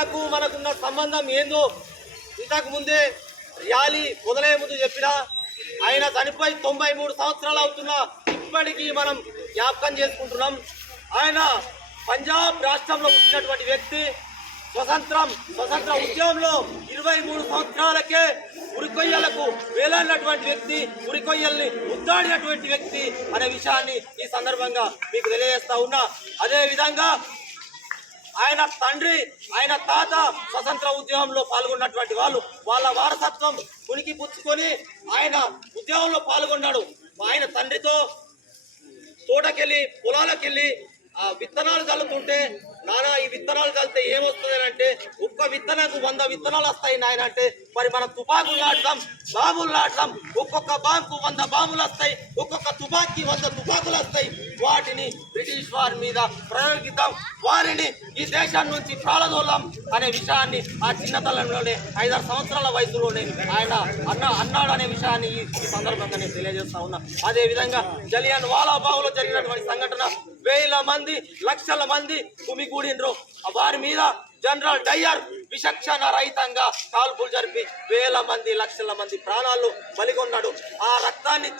చెప్పిండు ఇంతకు ముందే ర్యాలీ మొదలయ్యే ముందు చెప్పిన ఆయన చనిపోయి తొంభై మూడు సంవత్సరాలు అవుతున్నా ఇప్పటికీ మనం జ్ఞాపకం చేసుకుంటున్నాం. ఆయన పంజాబ్ రాష్ట్రంలో పుట్టినటువంటి వ్యక్తి స్వతంత్రం స్వతంత్ర ఉద్యమంలో ఇరవై మూడు సంవత్సరాలకే ఉరికొయ్యలకు వేలాడినటువంటి వ్యక్తి ఉరికొయ్యల్ని ముద్దాడినటువంటి వ్యక్తి అనే విషయాన్ని ఈ సందర్భంగా మీకు తెలియజేస్తా ఉన్నా. అదేవిధంగా ఆయన తండ్రి ఆయన తాత స్వతంత్ర ఉద్యమంలో పాల్గొన్నటువంటి వాళ్ళు వాళ్ళ వారసత్వం ఉనికి పుచ్చుకొని ఆయన ఉద్యమంలో పాల్గొన్నాడు. ఆయన తండ్రితో తోటకెళ్ళి పొలాలకెళ్ళి ఆ విత్తనాలు చల్లుతుంటే నానా విత్తనాలు కలిస్తే ఏమొస్తుంది అని అంటే ఒక్క విత్తనానికి వంద విత్తనాలు వస్తాయి నాయన అంటే మరి మనం తుపాకులు నాటుదాం బాంబులు నాటుదాం ఒక్కొక్క బాంబుకు వంద బాంబులు వస్తాయి ఒక్కొక్క తుపాకీ వంద తుపాకులు వస్తాయి. వాటిని బ్రిటిష్ వారి మీద ప్రయోగిద్దాం. వారిని ఈ దేశం నుంచి ప్రాణదోలాం అనే విషయాన్ని ఆ చిన్నతనంలోనే ఐదారు సంవత్సరాల వయసులోనే ఆయన అన్న అన్నాడు అనే విషయాన్ని ఈ సందర్భంగా నేను తెలియజేస్తా ఉన్నా. అదే విధంగా జలియన్ వాలాబావులో జరిగినటువంటి సంఘటన వేల మంది లక్షల మంది కుమిగూడినరు. వారి మీద జనరల్ డయ్యర్ విచక్షణ రహితంగా కాల్పులు జరిపి వేల మంది లక్షల మంది ప్రాణాలు బలిగొన్నాడు. ఆ రక్తాన్ని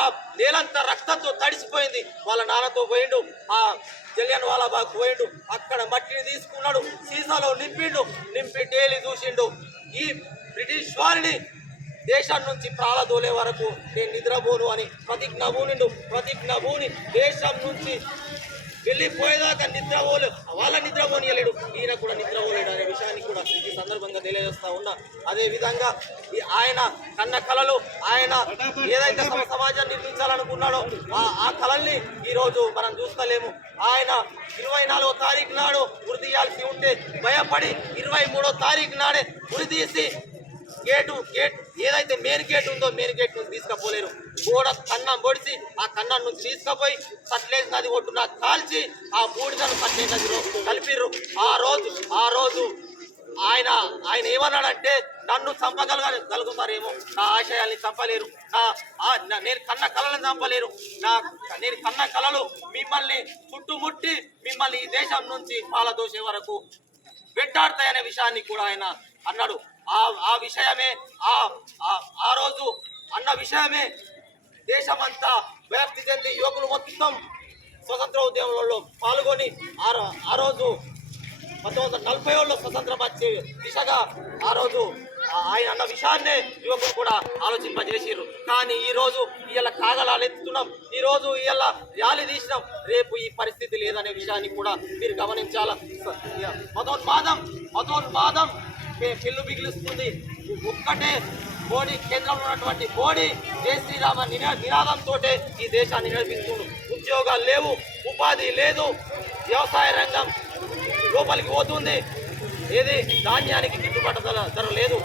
ఆ నేలంతా రక్తంతో తడిసిపోయింది. వాళ్ళ నాన్నతో పోయిండు ఆ జలియన్ వాలాబాగ్ పోయిండు అక్కడ మట్టిని తీసుకున్నాడు సీసాలో నింపిండు నింపి డైలీ చూసిండు. ఈ బ్రిటిష్ వారిని దేశం నుంచి ప్రాణదోలే వరకు నేను నిద్రపోను అని ప్రతిజ్ఞ భూనిండు ప్రతిజ్ఞ భూని దేశం నుంచి వెళ్ళిపోయేదాకా నిద్రపోలే వాళ్ళ నిద్రపోనియలేడు ఈయన కూడా నిద్రపోలేడు అనే విషయాన్ని కూడా ఈ సందర్భంగా తెలియజేస్తా ఉన్నా. అదేవిధంగా ఈ ఆయన కన్న కళలు ఆయన ఏదైతే సమాజాన్ని నిర్మించాలనుకున్నాడో ఆ ఆ కళల్ని ఈ రోజు మనం చూస్తలేము. ఆయన ఇరవై నాలుగో తారీఖు నాడు ఉరి తీయాల్సి ఉంటే భయపడి ఇరవై మూడో తారీఖు నాడే ఉరి తీసి గేటు గేట్ ఏదైతే మెయిన్ గేట్ ఉందో మెయిన్ గేట్ నుంచి తీసుకపోలేరు. గోడ కన్నం పొడిచి ఆ కన్నం నుంచి తీసుకుపోయి సట్లేజ్ నది ఒడ్డున కాల్చి ఆ బూడిదను సట్లేజ్ నదిలో కలిపిర్రు. ఆ రోజు ఆ రోజు ఆయన ఆయన ఏమన్నాడంటే నన్ను చంపగలగాలి కలుగుతారేమో నా ఆశయాల్ని చంపలేరు. నా నా- నేను కన్న కళలను చంపలేరు. నా నేను కన్న కళలు మిమ్మల్ని చుట్టుముట్టి మిమ్మల్ని ఈ దేశం నుంచి పాలదోసే వరకు వెంటాడతాయనే విషయాన్ని కూడా ఆయన అన్నాడు. ఆ ఆ విషయమే ఆ ఆ- రోజు అన్న విషయమే దేశమంతా వ్యాప్తి చెంది యువకులు మొత్తం స్వతంత్ర ఉద్యమంలో పాల్గొని ఆ రోజు పంతొమ్మిది వందల నలభై ఏళ్ళలో స్వతంత్రం వచ్చే దిశగా ఆ రోజు ఆ- ఆయన అన్న విషయాన్నే యువకులు కూడా ఆలోచింపజేసిర్రు. కానీ ఈరోజు ఇవాళ కాగలాలు ఎత్తుతున్నాం ఈరోజు ఇవాళ ర్యాలీ తీసినాం రేపు ఈ పరిస్థితి లేదనే విషయాన్ని కూడా మీరు గమనించాలా? మతోన్మాదం మతోన్మాదం పిల్లు మిగిలిస్తుంది. ఒక్కటే మోడీ కేంద్రంలో ఉన్నటువంటి మోడీ జై శ్రీరామ నినా నినాదంతో ఈ దేశాన్ని నడిపిస్తుంది. ఉద్యోగాలు లేవు ఉపాధి లేదు వ్యవసాయ రంగం లోపలికి పోతుంది. ఏది ధాన్యానికి గిట్టుబాటు ధర ధర లేదు.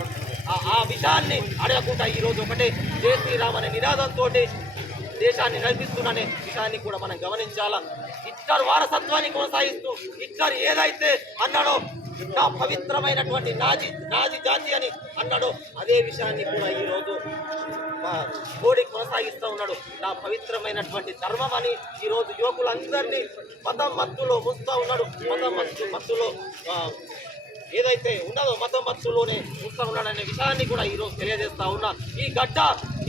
ఆ- విషయాన్ని అడగకుండా ఈరోజు ఒకటే జై శ్రీరామ్ అనే నినాదంతో దేశాన్ని నడిపిస్తున్న విషయాన్ని కూడా మనం గమనించాలా? హిట్లర్ వారసత్వాన్ని కొనసాగిస్తూ హిట్లర్ ఏదైతే అన్నాడో నా పవిత్రమైనటువంటి నాజీ నాజీ జాతి అని అన్నాడో అదే విషయాన్ని కూడా ఈరోజు కోడి కొనసాగిస్తూ ఉన్నాడు. నా పవిత్రమైనటువంటి ధర్మం అని ఈరోజు యువకులందరినీ మతం మత్తులో ముంచుతూ ఉన్నాడు. మతం మత్తు మత్తులో ఏదైతే ఉన్నదో మతం మత్తులోనే ఉంచుతూ ఉన్నాడనే విషయాన్ని కూడా ఈరోజు తెలియజేస్తా ఉన్నా. ఈ గడ్డ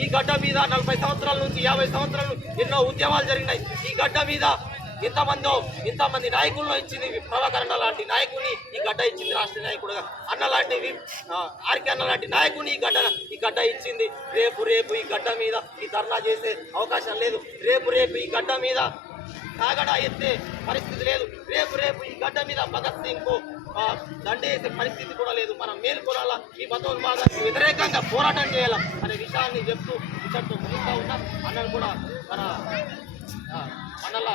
ఈ గడ్డ మీద నలభై సంవత్సరాల నుంచి యాభై సంవత్సరాలు ఎన్నో ఉద్యమాలు జరిగినాయి. ఈ గడ్డ మీద ఎంతమందో ఇంతమంది నాయకులను ఇచ్చింది ప్రభాకరణ లాంటి నాయకుని ఈ గడ్డ ఇచ్చింది రాష్ట్ర నాయకుడుగా. అన్న లాంటి ఆర్కే అన్న లాంటి నాయకుని ఈ గడ్డ ఈ గడ్డ ఇచ్చింది. రేపు రేపు ఈ గడ్డ మీద ఈ ధర్నా చేసే అవకాశం లేదు. రేపు రేపు ఈ గడ్డ మీద కాగడ ఎత్తే పరిస్థితి లేదు. రేపు రేపు ఈ గడ్డ మీద భగత్ సింగ్ ఆ, దండేసే పరిస్థితి కూడా లేదు. మనం మేల్కొనాలా? ఈ మతోన్మాదానికి వ్యతిరేకంగా పోరాటం చేయాలా? అనే విషయాన్ని చెప్తూ ఇచ్చట్టు ముగిస్తా ఉన్నాం. అన్నను కూడా మన మనలా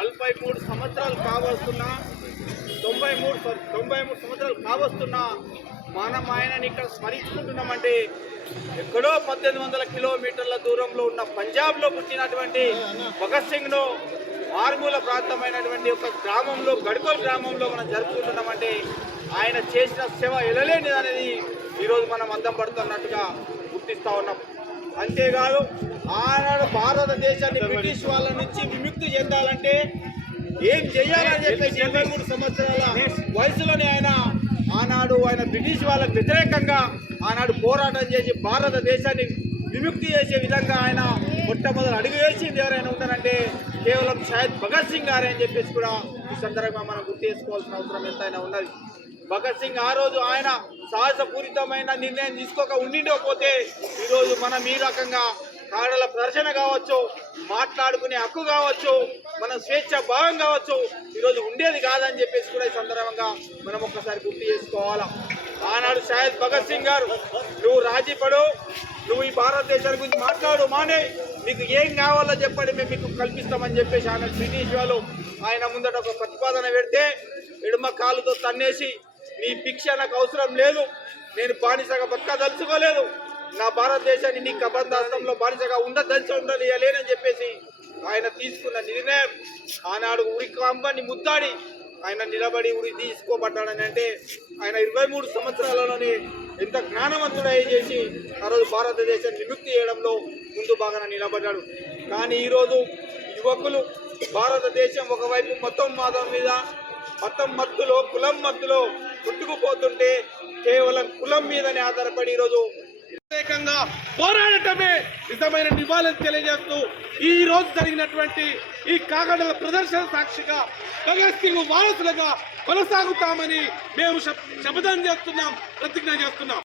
నలభై మూడు సంవత్సరాలు కావస్తున్నా తొంభై మూడు తొంభై మూడు సంవత్సరాలు కావస్తున్నా మనం ఆయనని ఇక్కడ స్మరించుకుంటున్నామంటే ఎక్కడో పద్దెనిమిది వందల కిలోమీటర్ల దూరంలో ఉన్న పంజాబ్లో పుట్టినటువంటి భగత్ సింగ్ను మారుమూల ప్రాంతమైనటువంటి ఒక గ్రామంలో గడుకోల్ గ్రామంలో మనం జరుపుకుంటున్నామంటే ఆయన చేసిన సేవ ఎలలేనిది అనేది ఈరోజు మనం అందం పడుతున్నట్టుగా గుర్తిస్తూ ఉన్నాం. అంతేకాదు ఆనాడు భారతదేశాన్ని బ్రిటిష్ వాళ్ళ నుంచి విముక్తి చెందాలంటే ఏం చెయ్యాలని చెప్పేసి ఇరవై మూడు సంవత్సరాల వయసులోనే ఆయన ఆనాడు ఆయన బ్రిటిష్ వాళ్ళకు వ్యతిరేకంగా ఆనాడు పోరాటం చేసి భారతదేశాన్ని విముక్తి చేసే విధంగా ఆయన మొట్టమొదటి అడుగు వేసింది ఎవరైనా ఉన్నారంటే కేవలం షాయద్ భగత్ సింగ్ గారే అని చెప్పేసి కూడా ఈ సందర్భంగా మనం గుర్తు చేసుకోవాల్సిన అవసరం ఎంతైనా ఉన్నది. భగత్ సింగ్ ఆ రోజు ఆయన సాహసపూరితమైన నిర్ణయం తీసుకోక ఉండిండకపోతే ఈరోజు మనం ఈ రకంగా కాడల ప్రదర్శన కావచ్చు మాట్లాడుకునే హక్కు కావచ్చు మన స్వేచ్ఛ భావం కావచ్చు ఈరోజు ఉండేది కాదని చెప్పేసి కూడా ఈ సందర్భంగా మనం ఒక్కసారి గుర్తు చేసుకోవాలా. ఆనాడు షాయద్ భగత్ సింగ్ గారు నువ్వు రాజీ పడు నువ్వు ఈ భారతదేశం గురించి మాట్లాడు మానే నీకు ఏం కావాలో చెప్పండి మేము మీకు కల్పిస్తామని చెప్పేసి ఆయన బ్రిటిష్ వాళ్ళు ఆయన ముందట ఒక ప్రతిపాదన పెడితే ఎడమ కాలుతో తన్నేసి నీ భిక్ష నాకు అవసరం లేదు. నేను బానిసగా బతకదలుచుకోలేదు నా భారతదేశాన్ని నీ కబంధాస్తంలో బానిసగా ఉండదలిచి ఉండలేనని చెప్పేసి ఆయన తీసుకున్న నిర్ణయం ఆనాడు ఉడి కంబాన్ని ముద్దాడి ఆయన నిలబడి ఉరి తీసుకోబడ్డాడని అంటే ఆయన ఇరవై మూడు సంవత్సరాలలోనే ఎంత జ్ఞానవంతుడై చేసి ఆ రోజు భారతదేశాన్ని విముక్తి చేయడంలో ముందు బాగా నిలబడ్డాడు. కానీ ఈరోజు యువకులు భారతదేశం ఒకవైపు మొత్తం మాదం మీద మతం మత్తులో కులం మత్తులో కొట్టుకుపోతుంటే కేవలం కులం మీదనే ఆధారపడి ఈరోజు ప్రత్యేకంగా పోరాడటమే నిజమైన నివాళులు తెలియజేస్తూ ఈ రోజు జరిగినటువంటి ఈ కాగడల ప్రదర్శన సాక్షిగా భగత్ సింగ్ వారసులుగా కొనసాగుతామని మేము శప- శపథం చేస్తున్నాం ప్రతిజ్ఞ చేస్తున్నాం.